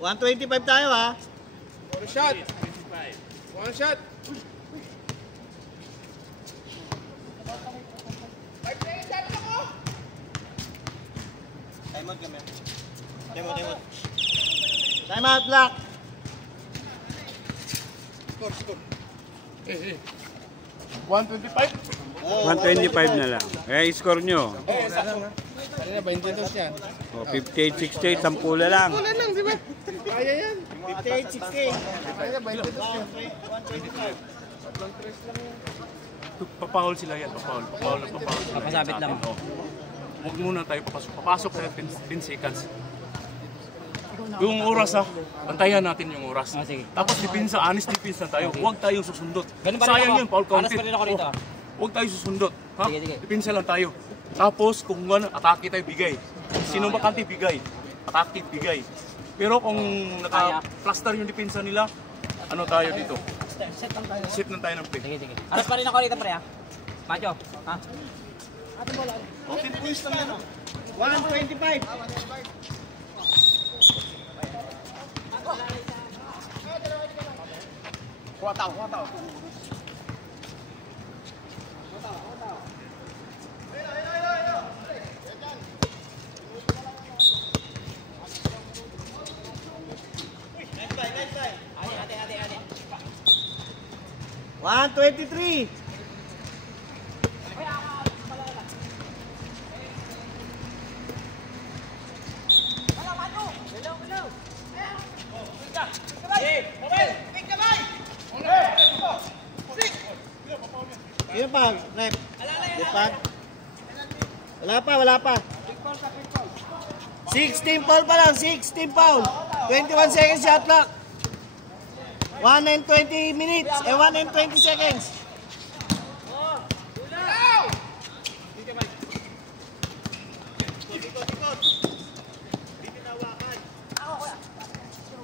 125 tayo ha. One shot. One shot. Time out kami. Time out. Time out, Black. Score. 125. 125 na lang. Kaya i-score nyo. Kanina 22 yan. 58-68, 10 na lang. Wala lang, di ba? Kaya yan. 58-60. Kanina 22 yan. 125. Papahol sila yan, papahol. Papasabit lang. Huwag muna tayo papasok. Papasok sa 10 seconds. Yung oras ha, bantayan natin yung oras. Tapos honest defense na tayo. Huwag tayong susundot. Sayang yun, foul counted. Huwag tayo susundot. Ha? Depensa lang tayo. Tapos kung atake tayo, bigay. Sino bakante, bigay. Atake, bigay. Pero kung naka-plaster yung depensa nila, ano tayo dito? Set lang tayo ng pick. Sige. Aras pa rin ako rito, pre ha? Macho, ha? 10 points lang yan. 125. Kuha tao. 123. Sino pa? Rep. Lipat. Wala pa. 16 foul pa lang. 16 foul. 21 seconds shot clock. 1 and 20 minutes. 1 and 20 seconds.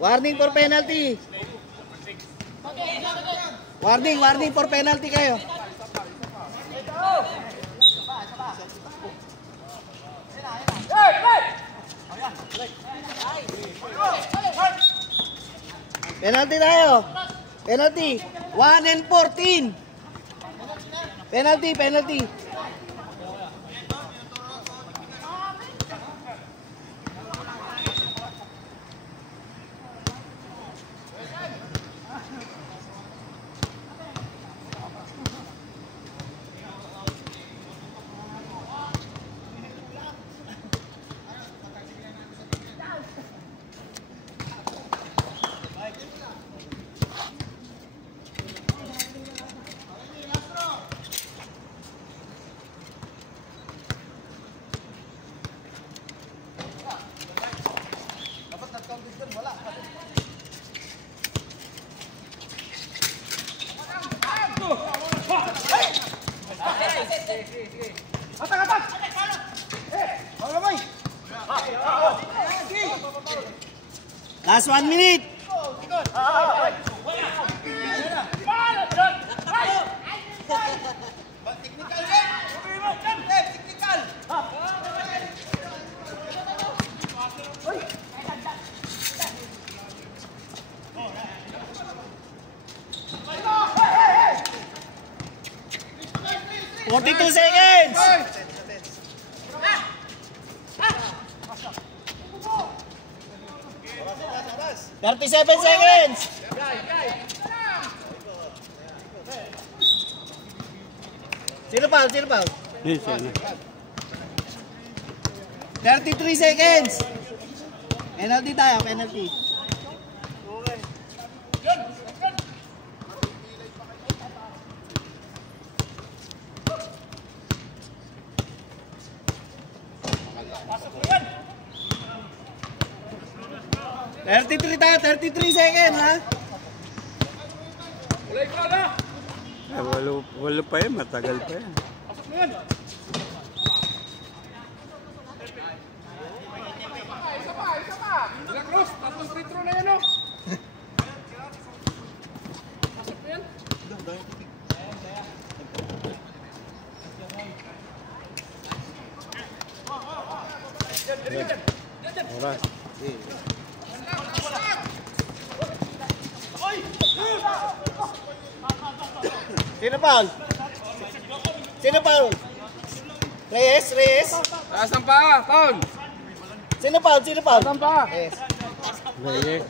Warning for penalty. Warning for penalty kayo. Penalty tayo. Penalty. 1 and 14. Penalty. Last 1 minute. Forty-two seconds. 37 seconds. Sino pa? Yes, yan. 33 seconds. Penalty tayo, penalty. tayo, 33 seconds, ha? Walo pa yan, matagal pa yan. Isa pa. Cross, tapos free throw na yan, no? Pasok mo yan? Oras. Sino foul? Sino foul? Reyes? Taas ng paa, foul. Sino foul? Sino foul? Taas ng paa. Reyes. Reyes.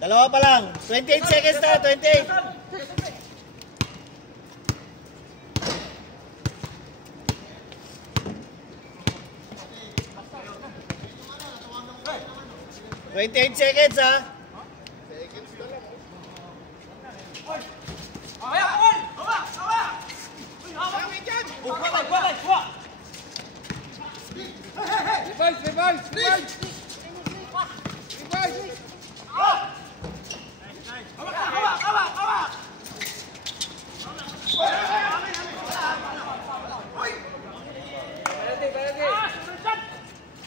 Dalawa pa lang. 28 seconds na, 28. Seconds ha. Revive.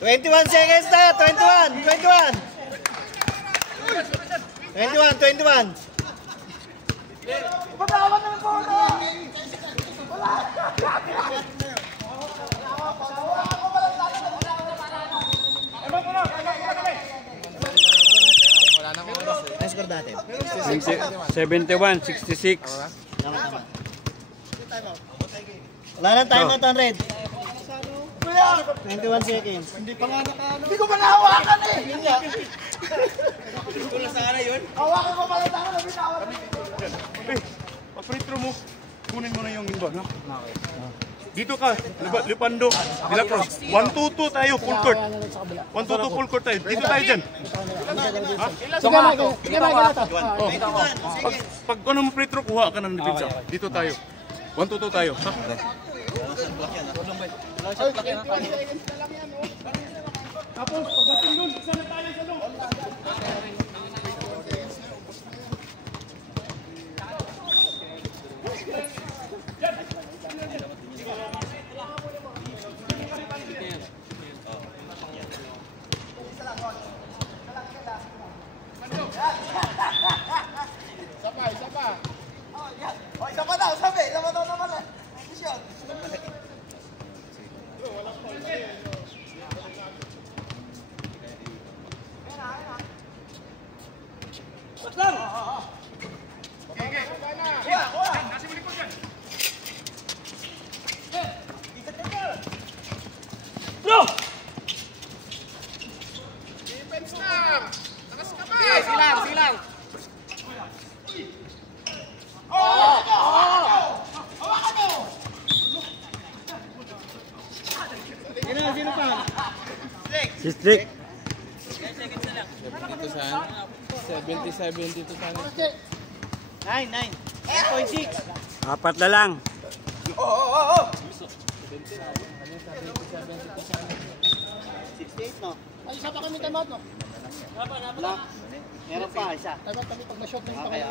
21 seconds na, 21. Ano score natin? 71-66. Wala nang timeout on red. 21 seconds. Hindi pa nga nakaano. Hindi ko pa nahawakan eh. Ito na sana yun. Hawakan ko pala sana, nabitawan. Pag free throw mo, kunin mo na yung inbound, no? Dito ka, Lipando, De La Cruz. 1-2-2 tayo, full court. 1-2-2 full court tayo. Dito tayo dyan. Sige, Michael. Pag ano mo free throw, kuha ka ng depensa. Dito tayo. 1-2-2 tayo. Ha? Tapos, pagdating dun, isa na tayo sa loob. Silang. Sino pa? Si Strick. 77 dito sana. 9.6. Apat na lang. 68 no? Ay, isa pa kami timeout, no? Meron pa, isa. Timeout kami pag na-shot na yung Okay.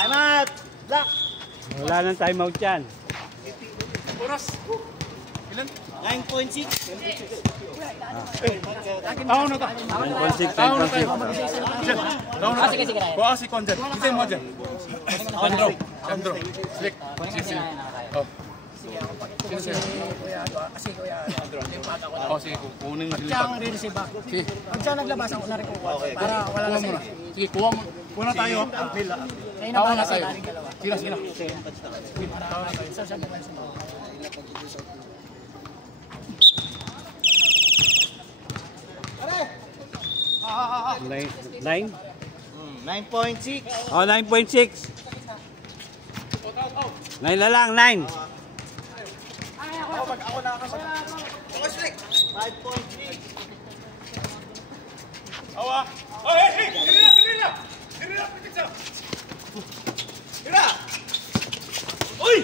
Time out! Black! Wala nang timeout yan. Oras. Ilan? 9.6. Taon na ta. 9.6, Taon na 9.6. tayo. Taon na. Sige. Kuha si Konjan. Kisay mo dyan. Sandro. Slick. Sige. Oh. Oh, sige. Kunin mo sila. Siyang re-receive ba? Sige. Pag siya naglabas, ako na rin kukuha. Para wala na sila. Sige, kuha mo. Kuha na tayo. Ngayon na bahala sila rin dalawa. Sige. Isa siya naman sila. Nine? 9.6. Oh, 9.6. 9 na lang, 9. 5.3. Awa. Oh, hey. Diri na. Pitsa. Dira. Uy!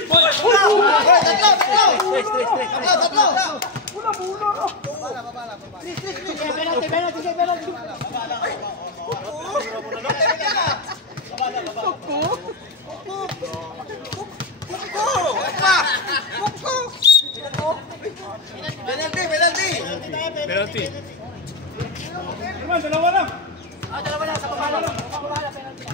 Penalty. Naman, dalawa lang. Dalawa na, sa pabala. Sa pabala, penalty na.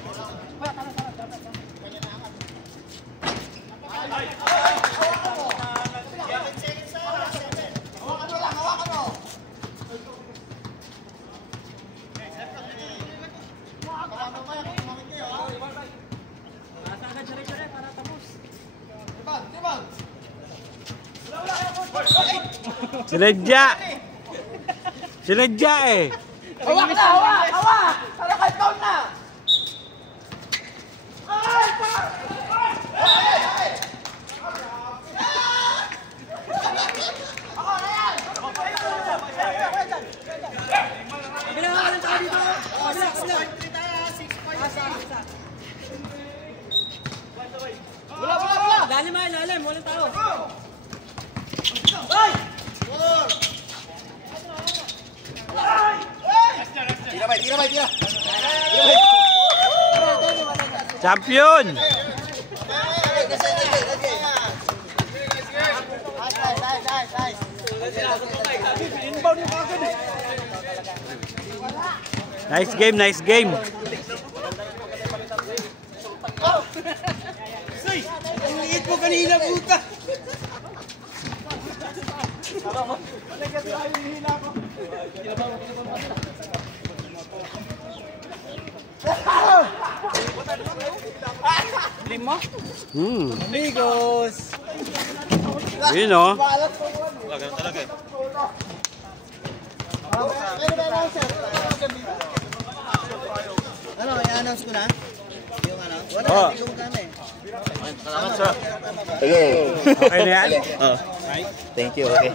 Sinadya. Sinadya eh. Hawak na, hawak! Hawak! Para kahit count na! Wala! Lalim ay, lalim. Walang tao. Tira. Champion. Nice game, nice game. Ang liit mo kanina, puta. Amigos. Yun o. Ano, i-announce ko na? Yung ano? Wala, Oh. hindi ko magkano eh. Okay na yan? Thank you. Okay.